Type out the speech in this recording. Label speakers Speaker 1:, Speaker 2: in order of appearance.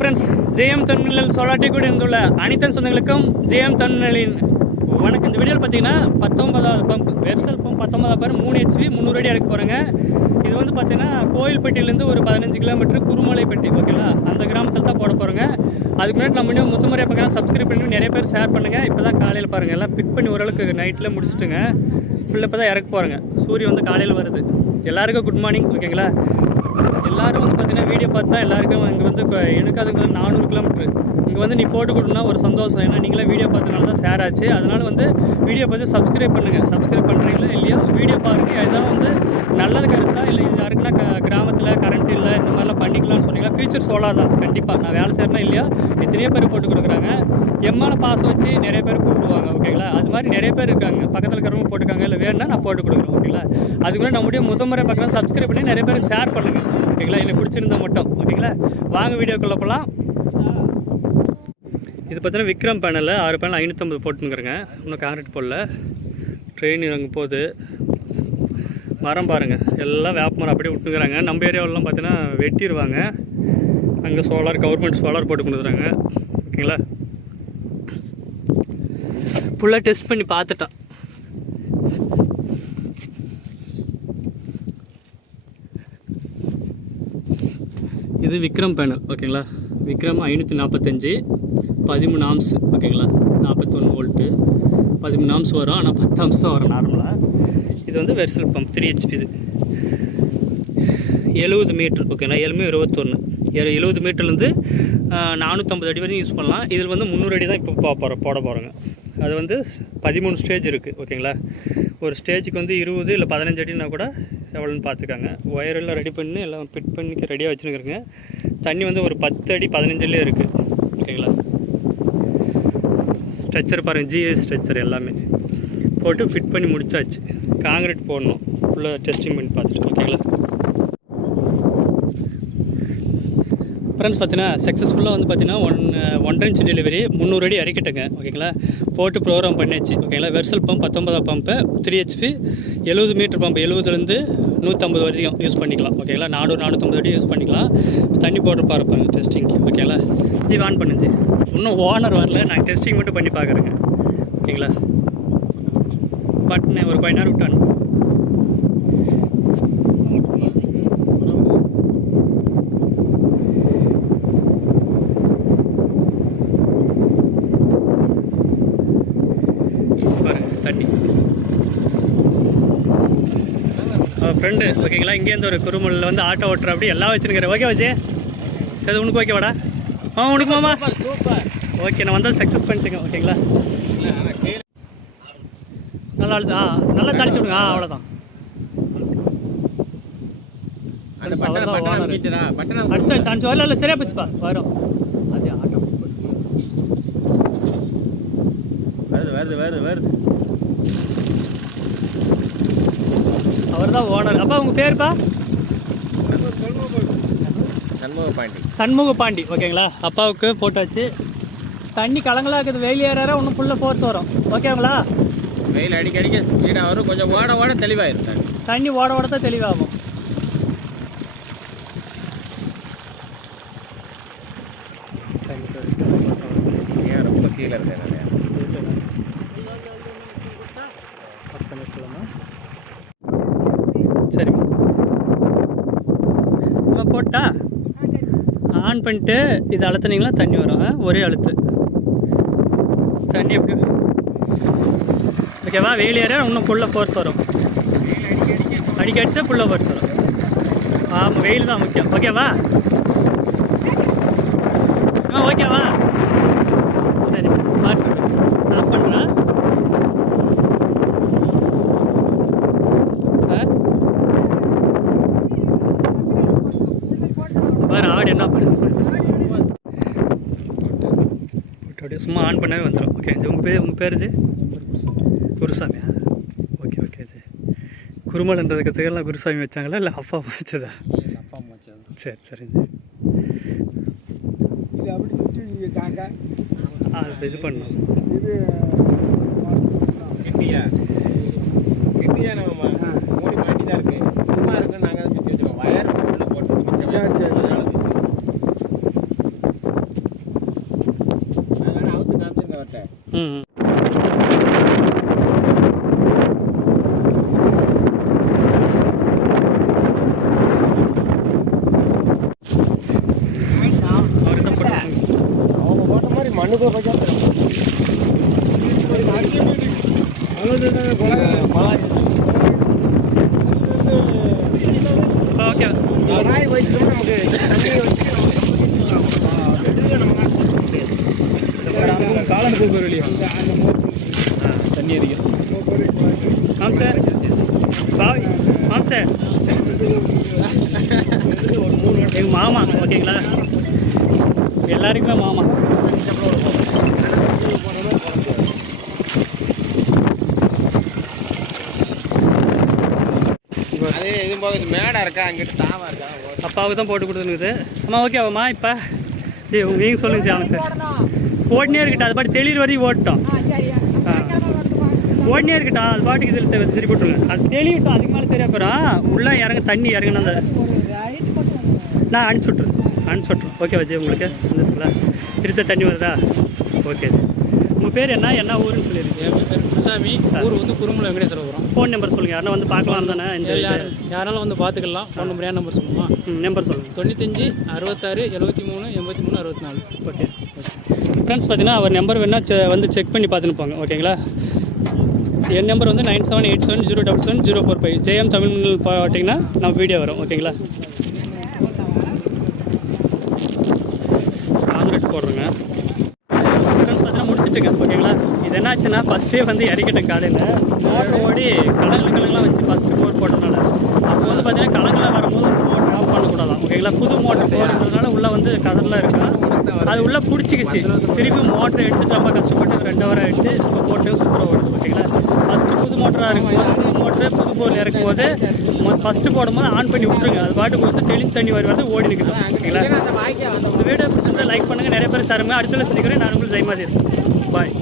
Speaker 1: Friends JM தமிழில் சொல்லாட்டி கூட இருந்துள்ள அனைத்தன் சொந்தங்களுக்கும் ஜேஎம் தமிழின் வணக்கம் இந்த வீடியோவில் பார்த்தீங்கன்னா பத்தொன்பதாவது பம்ப் வெர்சல் பம்ப் பத்தொன்பதாவது பேர் மூணு ஹெச்பி முந்நூறு அடி எடுக்க போகிறாங்க இது வந்து பார்த்தீங்கன்னா கோயில்பட்டியிலேருந்து ஒரு பதினஞ்சு கிலோமீட்டர் குருமலைப்பட்டி ஓகேங்களா அந்த கிராமத்தில் தான் போட போகிறோங்க அதுக்கு முன்னாடி நம்ம இன்னும் முத்துமுறையை பார்க்கலாம் சப்ஸ்கிரைப் பண்ணி நிறைய பேர் ஷேர் பண்ணுங்கள் இப்போ தான் காலையில் பாருங்கள் எல்லாம் பிட் பண்ணி ஓரளவுக்கு நைட்டில் முடிச்சுட்டுங்க. ஃபுல்லாக இப்போ தான் இறக்க போகிறேங்க சூரியன் வந்து காலையில் வருது. எல்லாருக்கும் குட் மார்னிங் ஓகேங்களா எல்லாரும் வந்து பார்த்தீங்கன்னா வீடியோ பார்த்தா எல்லாருக்கும் இங்கே வந்து இப்போ எனக்கு அதுக்கு நானூறு கிலோமீட்டர் இங்கே வந்து நீ போட்டு கொடுனா ஒரு சந்தோஷம். ஏன்னா நீங்களே வீடியோ பார்த்தனால தான் ஷேர் ஆச்சு. அதனால் வந்து வீடியோ பார்த்து சப்ஸ்கிரைப் பண்ணுங்கள் சப்ஸ்கிரைப் பண்ணுறீங்களா இல்லையா? வீடியோ பாருங்கள் இதெல்லாம் வந்து நல்லது கருத்தா இல்லை இது யாருக்குன்னா க கிராமத்தில் கரண்ட் இல்லை இந்த மாதிரிலாம் பண்ணிக்கலாம்னு சொன்னீங்கன்னா ஃபியூச்சர் சோலார் தான். கண்டிப்பாக நான் வேலை செய்கிறேன்னா இல்லையா? இத்தனையே பேர் போட்டு கொடுக்குறாங்க. எம்மான பாசம் வச்சு நிறைய பேர் கூப்பிடுவாங்க ஓகேங்களா அது மாதிரி நிறைய பேர் இருக்காங்க. பக்கத்தில் இருக்கிறவங்க போட்டுக்காங்க. இல்லை வேணும்னா நான் போட்டு கொடுக்குறேன் ஓகேங்களா அதுக்கு முன்னாடி நம்முடைய முதமுறை பக்கம் சப்ஸ்கிரைப் பண்ணி நிறைய பேர் ஷேர் பண்ணுங்கள் ஓகேங்களா எனக்கு பிடிச்சிருந்தா மட்டும் ஓகேங்களா வாங்க வீடியோக்குள்ளே போகலாம் இது பார்த்தீங்கன்னா விக்ரம் பேனலில் ஆறு பேனல் ஐநூற்றம்பது போட்டுனுக்குறேங்க இன்னும் கான்கிரீட் போடல. ட்ரெயின் அங்கே போகுது மரம் பாருங்கள் எல்லாம் வேப்ப மரம் அப்படியே விட்டுங்கிறாங்க நம்ம ஏரியாவிலலாம் பார்த்தீங்கன்னா வெட்டிடுவாங்க அங்கே சோலார் கவர்மெண்ட் சோலார் போட்டு கொடுக்குறாங்க ஓகேங்களா? ஃபுல்லாக டெஸ்ட் பண்ணி பார்த்துட்டான். இது விக்ரம் பேனல் ஓகேங்களா? விக்ரம் ஐநூற்றி நாற்பத்தஞ்சு பதிமூணு ஆம்ஸ் ஓகேங்களா நாற்பத்தொன்று வோல்ட்டு பதிமூணு ஆம்ஸ் வரும் ஆனால் பத்து ஆம்ஸ் தான் வரும் நார்மலாக இது வந்து வெர்சல் பம்ப் த்ரீ ஹெச்பி இது. எழுபது மீட்ரு ஓகேங்களா எழுமே இருபத்தொன்று எ- எழுபது மீட்டர்லேருந்து நானூற்றம்பது அடி வரையும் யூஸ் பண்ணலாம். இதில் வந்து முந்நூறு அடி தான் இப்போ போ போகிறோம் போட போகிறோங்க அது வந்து பதிமூணு ஸ்டேஜ் இருக்குது ஓகேங்களா ஒரு ஸ்டேஜுக்கு வந்து இருபது இல்லை பதினஞ்சு அடினா கூட எவ்வளோன்னு பார்த்துக்காங்க. ஒயரெல்லாம் ரெடி பண்ணி எல்லாம் ஃபிட் பண்ணி ரெடியாக வச்சுருக்குறேங்க தண்ணி வந்து ஒரு பத்து அடி பதினஞ்சுலேயே இருக்குது ஓகேங்களா? ஸ்ட்ரக்சர் பாருங்கள் ஜிஎஸ் ஸ்ட்ரக்சர் எல்லாமே. போட்டு ஃபிட் பண்ணி முடிச்சாச்சு. காங்கிரீட் போடணும். ஃபுல்லாக டெஸ்டிங் பண்ணி பார்த்துட்டு ஓகேங்களா? ஃப்ரெண்ட்ஸ் பார்த்தீங்கன்னா சக்ஸஸ்ஃபுல்லாக வந்து பார்த்தீங்கன்னா ஒன் ஒன்றரை இன்ச் டெலிவரி முந்நூறு அடி இறக்கிட்டேங்க ஓகேங்களா போட்டு ப்ரோக்ராம் பண்ணியாச்சு ஓகேங்களா வெர்சல் பம்ப் பத்தொன்பதாம் பம்பு த்ரீ ஹெச்பி எழுபது மீட்டர் பம்ப் எழுபதுலேருந்து நூற்றம்பது வரைக்கும் யூஸ் பண்ணிக்கலாம் ஓகேங்களா நானூறு நானூற்றம்பது அடி யூஸ் பண்ணிக்கலாம். தண்ணி போட்டு பார்ப்பாங்க டெஸ்டிங்க்கு ஓகேங்களா ஜி ஆன் பண்ணுச்சு இன்னும் ஓனர் வரல நான் டெஸ்டிங் மட்டும் பண்ணி பார்க்குறேங்க ஓகேங்களா பட்னு ஒரு கொஞ்ச நேரம் விட்டு பாருங்க தண்ணி ஃப்ரெண்டு ஓகேங்களா இங்கேருந்து ஒரு குறுமலில் வந்து ஆட்டோ ஓட்டுற அப்படி எல்லாம் வச்சுருக்கிறேன் ஓகே வச்சு. சரி உனக்கு ஓகேவாடா ஆ உனக்கு மாமா. ஓகே நான் வந்தால் சக்ஸஸ் பண்ணிட்டுங்க ஓகேங்களா நல்லா அழுத்து ஆ நல்லா தளிச்சு விடுங்க. ஆ அவ்வளோதான் அடுத்த சான்ஸ் வரல இல்லை சரியா பேசுப்பா. வரும். அது ஆட்டோ
Speaker 2: வருது வருது வருது.
Speaker 1: அவர் தான் ஓனர் அப்பா உங்கள் பேருப்பா?
Speaker 2: சண்முக பாண்டி
Speaker 1: சண்முக பாண்டி ஓகேங்களா? அப்பாவுக்கு போட்டாச்சு. தண்ணி கலங்கலாக இருக்குது வெயில் ஏறார இன்னும் ஃபுல்லாக ஃபோர்ஸ் வரும். ஓகேங்களா?
Speaker 2: வெயில் அடிக்க அடிக்க ஸ்பீடாக வரும் கொஞ்சம் ஓட ஓட தெளிவாயிரும் தண்ணி.
Speaker 1: தண்ணி ஓட ஓட தான் தெளிவாகும்.
Speaker 2: ஏன் ரொம்ப கீழே இருக்கேன்
Speaker 1: சரிம்மா அம்மா ஆன் பண்ணிட்டு இது அழுத்துனீங்களா? தண்ணி வரும். ஒரே அழுத்து. தண்ணி எப்படி ஓகேவா வெயில் ஏற இன்னும் ஃபுல்லாக ஃபோர்ஸ் வரும். அடிக்க அடிச்சா ஃபுல்லாக ஃபோர்ஸ் வரும். ஆமாம் வெயில் தான் முக்கியம். ஓகேவா ஆ ஓகேவா சரி பார்த்து ஆஃப் பண்ணுறேன் ஆ பாரு ஆடு என்ன பண்ணுது அப்படியே சும்மா ஆன் பண்ணவே வந்துடும் ஓகே ஜி உங்கள் பேர் உங்கள் பேர் ஜி குருசாமியா ஓகே ஓகே ஜி குருமலன்றதுக்கு எல்லாம் குருசாமி வச்சாங்களா இல்லை அப்பா வச்சதா
Speaker 2: அப்பா அம்மா வச்சது
Speaker 1: சரி சரி
Speaker 3: இது அப்படி
Speaker 1: இது பண்ணணும்
Speaker 3: இது
Speaker 2: கெட்டியா கெட்டியா நம்ம மூடி மாட்டி தான் இருக்கு சும்மா இருக்குன்னு நாங்கள் அதை சுற்றி வச்சிருக்கோம் வயர் உள்ள போட்டு மிச்சம்
Speaker 3: சரி, சரி.
Speaker 2: அதனால
Speaker 1: ஓகே
Speaker 2: காலம் போக்கு வெளியே தண்ணி அடிக்கும்
Speaker 1: ஆம் சார் பாய் ஆம் சார் எங்கள் மாமா ஓகேங்களா? எல்லாருக்குமே மாமா.
Speaker 2: அதே இது போக மேடை இருக்கா அங்கிட்டு தாவா இருக்கா?
Speaker 1: அப்பாவுக்கு தான் போட்டு கொடுத்துருக்குது. அம்மா ஓகேவாம்மா இப்போ. ஜி நீங்கள் சொல்லுங்க சார் அவங்க சார். ஓடினே இருக்கட்டும் அது பாட்டு தெளிர் வரையும் ஓட்டோம் ஓடினே இருக்கட்டும் அது பாட்டுக்கு இதில் திருப்பி விட்ருங்க அது தெளிவிட்டோம் அதுக்கு மேலே சரியா போகிறோம் உள்ளே இறங்க தண்ணி இறங்கணும் அந்த நான் அனுப்பிச்சி விட்ருவேன் அனுப்பிச்சி விட்ருவேன் ஓகே வஜய் உங்களுக்கு இந்த சொல்ல திருத்த தண்ணி வருதா? ஓகே உங்கள் பேர் என்ன? என்ன ஊருன்னு சொல்லியிருக்கீங்க
Speaker 3: என் பேர் குருசாமி. ஊர் வந்து குருமலை வெங்கடேஸ்வரபுரம்.
Speaker 1: ஃபோன் நம்பர் சொல்லுங்கள் யாருன்னா வந்து பார்க்கலாம் தானே இந்த
Speaker 3: யார் யாராலும் வந்து பார்த்துக்கலாம். ஃபோன் நம்பர் ஏன் நம்பர் சொல்லுமா?
Speaker 1: நம்பர் சொல்லுங்கள்
Speaker 3: தொண்ணூத்தஞ்சு அறுபத்தாறு எழுபத்தி மூணு எண்பத்தி மூணு அறுபத்தி நாலு
Speaker 1: ஓகே. ஃப்ரெண்ட்ஸ் பார்த்தீங்கன்னா அவர் நம்பர் வேணால் வந்து செக் பண்ணி பார்த்துன்னு ஓகேங்களா? என் நம்பர் வந்து nine seven eight seven zero double seven zero four five Jayam Tamil பார்த்தீங்கன்னா நம்ம வீடியோ வரும். ஓகேங்களா? காங்கிரட் போடுறோங்க ஃப்ரெண்ட்ஸ் பார்த்தீங்கன்னா முடிச்சுட்டுங்க ஓகேங்களா இது என்னாச்சுன்னா ஃபஸ்ட்டே வந்து இறக்கிட்டேன் காலையில். மோட்டர் ஓடி கலங்கல கலங்கலாம் வச்சு ஃபஸ்ட்டு போர் போட்டதுனால. அப்போ வந்து பார்த்தீங்கன்னா கலங்கலாம் வரும்போது மோட்டர் ஆஃப் பண்ணக்கூடாதான். ஓகேங்களா? புது மோட்டர் போடுறதுனால உள்ளே வந்து கடலாம் இருக்கலாம் அது உள்ளே பிடிச்சிக்கிச்சு. திருப்பி மோட்டர் எடுத்துட்டு ரொம்ப கஷ்டப்பட்டு ரெண்டு வாரம் ஆகிடுச்சு இப்போ போட்டு சூப்பராக ஓடுது ஓகேங்களா? ஃபஸ்ட்டு புது மோட்டராக இருக்கும்போது புது மோட்டர் புது போல் இறக்கும்போது ஃபஸ்ட்டு போடும்போது ஆன் பண்ணி விட்ருங்க அது பாட்டுக்கு வந்து தெளிச்சு தண்ணி வரி வந்து ஓடி நிற்கணும் ஓகேங்களா? இந்த வீடியோ பிடிச்சிருந்தா லைக் பண்ணுங்கள் நிறைய பேர் தருங்க அடுத்த சந்திக்கிறேன். நான் உங்களுக்கு ஜெயமாதேஸ் பாய்